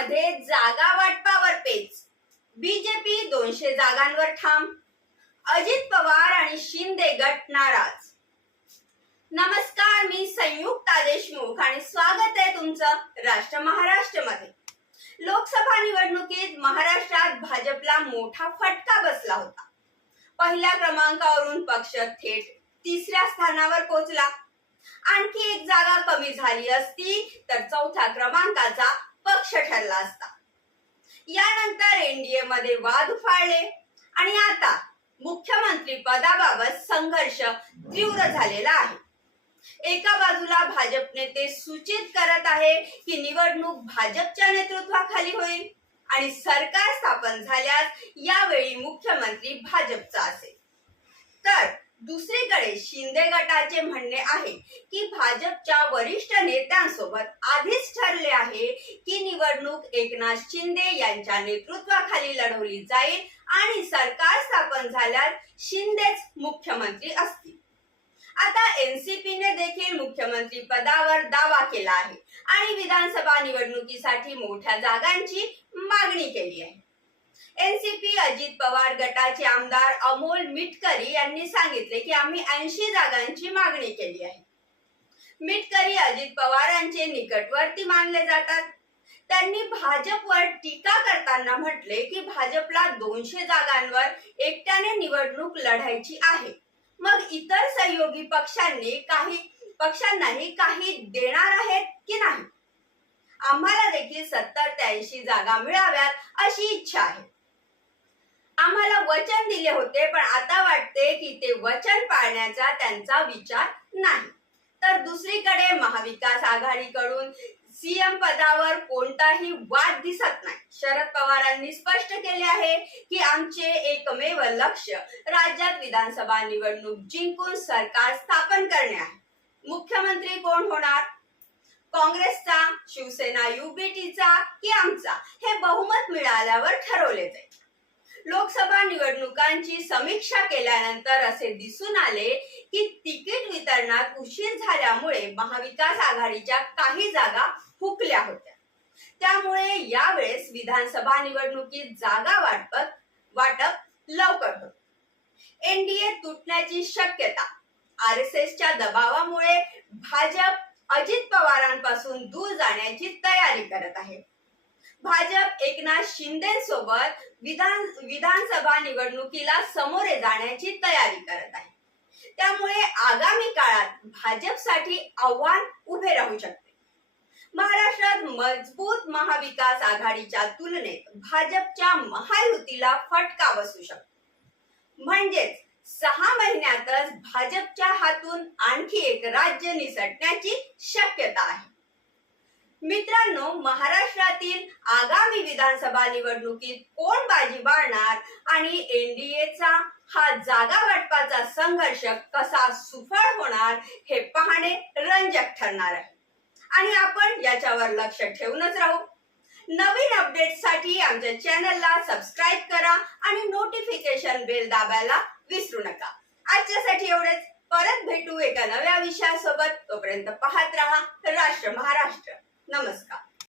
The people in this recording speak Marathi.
मध्ये जागा वाटपावर पेच. बीजेपी दोनशे जागांवर ठाम. अजित पवार आणि शिंदे गट नाराज. नमस्कार मी संयुक्ता देशमुख आणि स्वागत आहे तुमचं राष्ट्र महाराष्ट्रमध्ये. लोकसभा निवडणुकीत महाराष्ट्रात भाजपला मोठा फटका बसला होता. पहिल्या क्रमांकावरून पक्ष थेट तिसऱ्या स्थानावर पोहोचला. आणखी एक जागा कमी झाली असती तर चौथ्या क्रमांकाचा पक्ष ठरला असता. यानंतर एनडीए मध्ये वाद उफाळले आणि आता मुख्यमंत्री पदाबाबत संघर्ष तीव्र झालेला आहे. एका बाजूला भाजप नेते सूचित करत आहे की निवडणूक भाजपच्या नेतृत्वाखाली होईल आणि सरकार स्थापन झाल्यास यावेळी मुख्यमंत्री भाजपचा असेल. तर दुसरीकडे शिंदे गटाचे म्हणणे आहे की भाजपच्या वरिष्ठ नेत्यांसोबत आधीच ठरले आहे की निवडणूक एकनाथ शिंदे यांच्या नेतृत्वाखाली लढवली जाईल आणि सरकार स्थापन झाल्यास शिंदेच मुख्यमंत्री असतील. आता एनसीपीने देखील मुख्यमंत्री पदावर दावा केला आहे आणि विधानसभा निवडणुकीसाठी मोठ्या जागांची मागणी केली आहे. एनसीपी अजित पवार गटाचे आमदार अमोल मिटकरी यांनी सांगितले की आम्ही ऐंशी जागांची मागणी केली आहे. मिटकरी अजित पवारांचे निकटवर्ती मानले जातात. त्यांनी भाजपवर टीका करताना म्हटले की भाजपला दोनशे जागांवर एकट्याने निवडणूक लढायची आहे. मग इतर सहयोगी पक्षांनी काही पक्षांनाही काही देणार आहेत की नाही? आम्हाला देखील सत्तर ते ऐंशी जागा मिळाव्यात अशी इच्छा आहे. आम्हाला वचन दिले होते पण आता वाटते की ते वचन पाळण्याचा त्यांचा विचार नाही. तर दुसरीकडे महाविकास आघाडीकडून सीएम पदावर कोणताही वाद दिसत नाही. शरद पवारांनी स्पष्ट केले आहे की आमचे एकमेव लक्ष राज्यात विधानसभा निवडणूक जिंकून सरकार स्थापन करणे आहे. मुख्यमंत्री कोण होणार? काँग्रेसचा शिवसेना युबीटीचा की आमचा हे बहुमत मिळाल्यावर ठरवले जाईल लोकसभा निवडणुकांची समीक्षा केल्यानंतर असे दिसून आले की तिकीट वितरणात उशीर झाल्यामुळे महाविकास आघाडीच्या काही जागा हुकल्या होत्या. त्यामुळे यावेळेस विधानसभा निवडणुकीत जागा वाटप वाटप लवकर होत. एनडीए तुटण्याची शक्यता आर एस एसच्या दबावामुळे भाजप पासून दूर जाण्याची तयारी करत आहे. भाजप एकनाथ शिंदे सोबत विधान विधानसभा निवडणुकीला समोरे जाण्याची तयारी करत आहे. त्यामुळे आगामी काळात भाजपसाठी आव्हान उभे राहू शकते. महाराष्ट्रात मजबूत महाविकास आघाडीच्या तुलनेत भाजपच्या महायुतीला फटका बसू शकतो. म्हणजेच सहा महिन्यातच भाजपच्या हातून आणखी एक राज्य निसटण्याची शक्यता आहे. मित्रांनो महाराष्ट्रातील आगामी विधानसभा निवडणुकीत कोण बाजी बाळणार आणि एनडीएचा हा जागा वाटपाचा संघर्ष कसा सुफळ होणार हे पाहणे रंजक ठरणार आहे. आणि आपण याच्यावर लक्ष ठेवूनच राहू. नवीन अपडेटसाठी आमच्या चॅनलला सबस्क्राईब करा आणि नोटिफिकेशन बेल दाबायला विसरू नका. आजच्यासाठी एवढेच. परत भेटू एका नव्या विषयासोबत. तोपर्यंत पाहत राहा. राष्ट्र महाराष्ट्र.